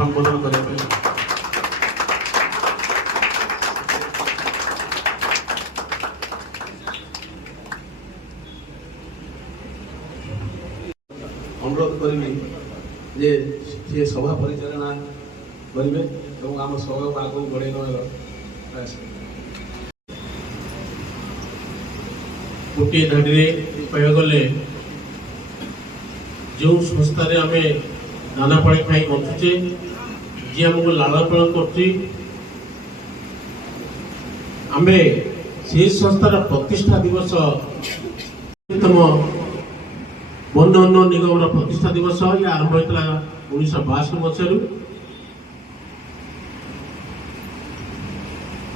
সম্বোধন କରିବା ପାଇଁ अनुरोध करी जे सी सभा परिचालना करेंगे और आम सभा को आगे बढ़े प्रयास गोटे धाड़ी कह गले जो संस्था आम दाना पानी खाई बचुचे जी आमको लालन पालन कर संस्थार प्रतिष्ठा दिवस वन उन्नयन निगम प्रतिष्ठा दिवस ये आरंभ होता 1962 मसीह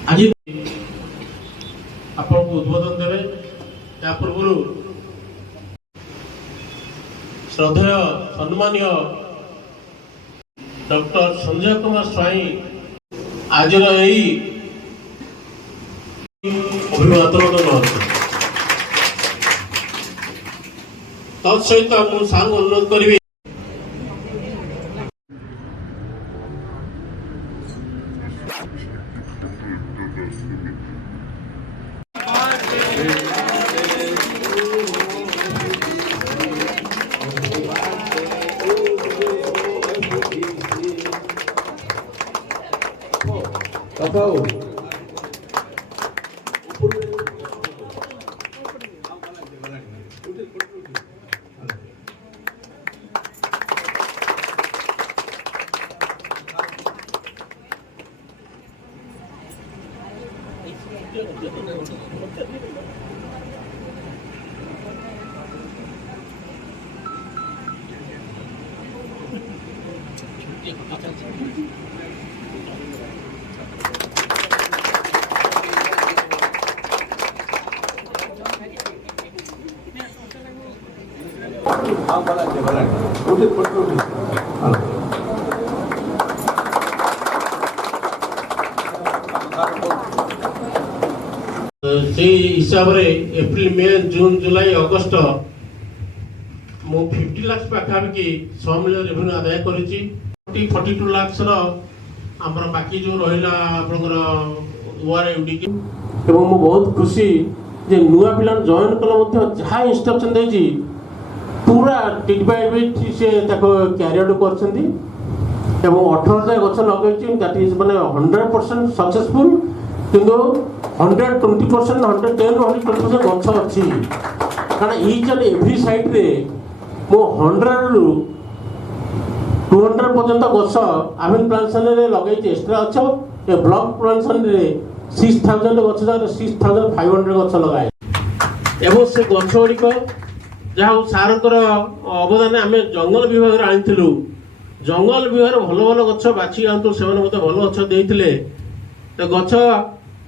आज आपको उद्बोधन देवे या पूर्व श्रद्धेय सम्मानीय डॉक्टर संजय कुमार स्वाई आज अभिवादन तत्सहित मुझे सार अनुरोध करी से हिसाब से एप्रिल मे जून जुलाई अगस्त मु 50 लाख पाखापाखि सम्मिलन रेवेन्यू आदाय करी 42 लाख आमर बाकी जो रहा यूडी मु बहुत खुशी जे नुआ पिला जॉइन कल जहाँ इंस्ट्रक्शन देजी पूरा टिट बाय बिट से क्यारी आउट कर 18,000 गछ लगे दैट इज माने 100% सक्सेसफुल किंतु 120% 110 120% गछ अच्छी कारण ईच एंड एवरी साइड रे मो 100 रु 200 पर्यंत गछ आमिन प्लांटेशन रे लगे एक्स्ट्रा अच्छो ए ब्लॉक प्लांटेशन रे 6000 गछ 6500 गछ लगाए एवं से गछ गुड़िक जहाँ सारकर अवदान आम जंगल विभाग आनी जंगल विभाग भल भल गछ बाछी आनतु से भल गछ देते तो गछ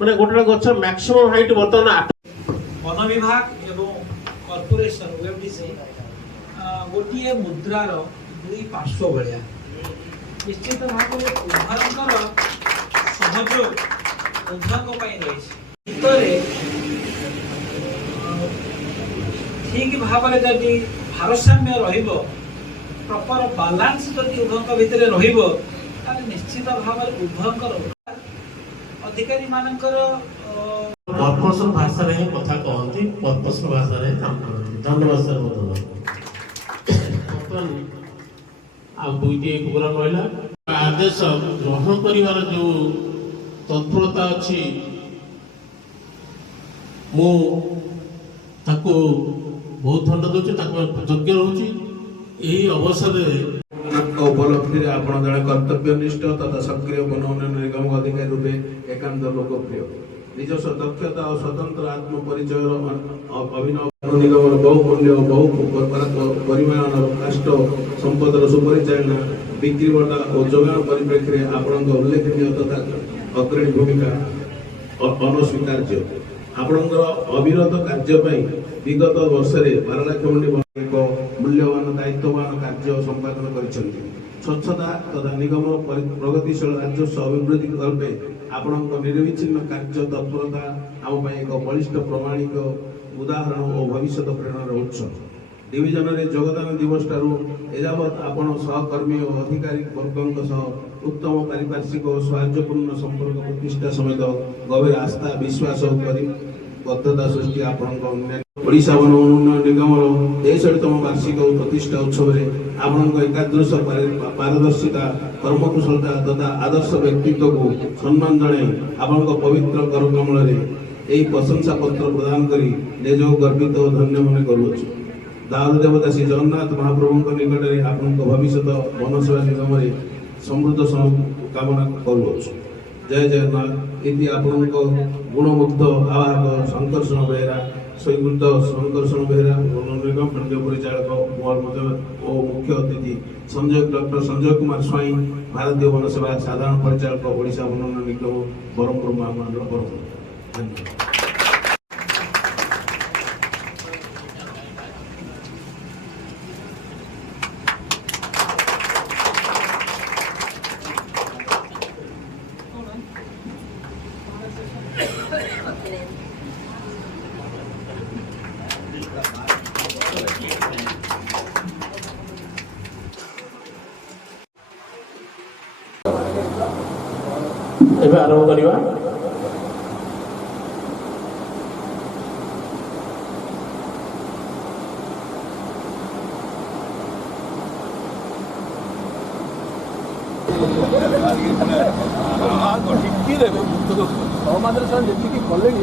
माने गोटे गछ मैक्सिमम हाइट बर्तमान वन विभाग एवं कॉर्पोरेशन ओएफडीसी गोटे मुद्रार दुई पार्श्व भाया निश्चित भाव में उभयंकर सहयोग उभयंक रही ठीक भाव में जदि भारसाम्य रहिबो प्रॉपर बैलेंस जदि उभयंक भितर रहिबो ताले निश्चित भाव में उभयंकर अधिकारी मानकर कॉर्पोरेशन भाषा रे कथा कहंती कॉर्पोरेशन भाषा रे काम करती धन्यवाद सर बहुत आ दुईटी प्रोग्राम रहला आदेश ग्रहण करिवार जो तत्परता अछि मु ताको बहुत धन्यवाद दूची ताको कृतज्ञ रहूची यही अवसर उपलब्धि आपण जड़े कर्तव्यनिष्ठ तथा सक्रिय वन उन्नयन निगम अधिकारी रूपे एकांत लोकप्रिय निजस्व दक्षता और स्वतंत्र आत्म परिचय अभिनव निगम बहुमूल्य बहु परिमाण राष्ट्र संपदर सुपरिचालना बिक्री बटा और जोगाण परिप्रेक्षी में आपण उल्लेखनीय तथा अग्रणी भूमिका अनस्वीकार्य आपणकर अविरत कार्य विगत वर्ष में 12 लाख मंडी एक मूल्यवान दायित्ववान कार्य संपादन कर स्वच्छता तथा निगम प्रगतिशील राजस्व अभिवृद्धि कल्पे ଆପଣଙ୍କ ନିରବିଚ୍ଛିନ୍ନ କାର୍ଯ୍ୟ ତତ୍ପରତା ଆମ ପାଇଁ ଏକ ବଳିଷ୍ଠ ପ୍ରମାଣିକ ଉଦାହରଣ ଓ ଭବିଷ୍ୟତ ପ୍ରେରଣାର ଉତ୍ସ। ଡିଭିଜନରେ ଯୋଗଦାନ ଦିବସଠାରୁ ଏଯାବତ୍ ଆପଣ ସହକର୍ମୀ ଓ ଅଧିକାରୀ ବର୍ଗଙ୍କ ସହ ଉତ୍ତମ ପାରିପାର୍ଶ୍ୱିକ ଓ ସୌହାର୍ଦ୍ଦ୍ୟପୂର୍ଣ୍ଣ ସମ୍ପର୍କ ପ୍ରତିଷ୍ଠା ସମେତ ଗଭୀର ଆସ୍ଥା ବିଶ୍ୱାସ ଓ ବଦ୍ଧତା ସୃଷ୍ଟି ଆପଣଙ୍କ ଅନ୍ୟାନ୍ୟ ଓଡ଼ିଶା ବନ ଉନ୍ନୟନ ନିଗମର 63ତମ ବାର୍ଷିକ ପ୍ରତିଷ୍ଠା ଉତ୍ସବରେ ଆପଣଙ୍କ ଏକାଦୃଶ ପାରଦର୍ଶିତା କର୍ମକୁଶଳତା ତଥା ଆଦର୍ଶ ବ୍ୟକ୍ତିତ୍ୱକୁ ସମ୍ମାନ ଜଣାଇ ଆପଣଙ୍କ ପବିତ୍ର କରକମଳରେ ଏହି ପ୍ରଶଂସା ପତ୍ର ପ୍ରଦାନ କରି ନିଜକୁ ଗର୍ବିତ ଓ ଧନ୍ୟ ମନେ କରୁଅଛୁ। ଦାଉଦ ଦେବତା ଶ୍ରୀ ଜଗନ୍ନାଥ ମହାପ୍ରଭୁଙ୍କ ନିକଟରେ ଆପଣଙ୍କ ଭବିଷ୍ୟତ ବନସେବା ନିଗମରେ ସମୃଦ୍ଧ କାମନା କରୁଅଛୁ। ଜୟ ଜଗନ୍ନାଥ। ଇତି ଆପଣଙ୍କ ଗୁଣମୁଗ୍ଧ ଆବାହକ ଶଙ୍କର୍ଷଣ ବେହେରା ସ୍ୱୀକୃତ ଶଙ୍କର୍ଷଣ ବେହେରା ବନ ନିଗମ କେନ୍ଦ୍ରୀୟ ପରିଚାଳକ ଓ ମୁଖ୍ୟ ଅତିଥି ଡକ୍ଟର ସଞ୍ଜୟ କୁମାର ସ୍ୱାଇଁ ଭାରତୀୟ ବନସେବା ସାଧାରଣ ପରିଚାଳକ ଓଡ଼ିଶା ବନ ନିଗମ ବ୍ରହ୍ମପୁର ମହାମଣ୍ଡଳ ବ୍ରହ୍ମପୁର। ଧନ୍ୟବାଦ। ଏବେ ଆରମ୍ଭ କରିବା। ଯେତିକି କଲେଣି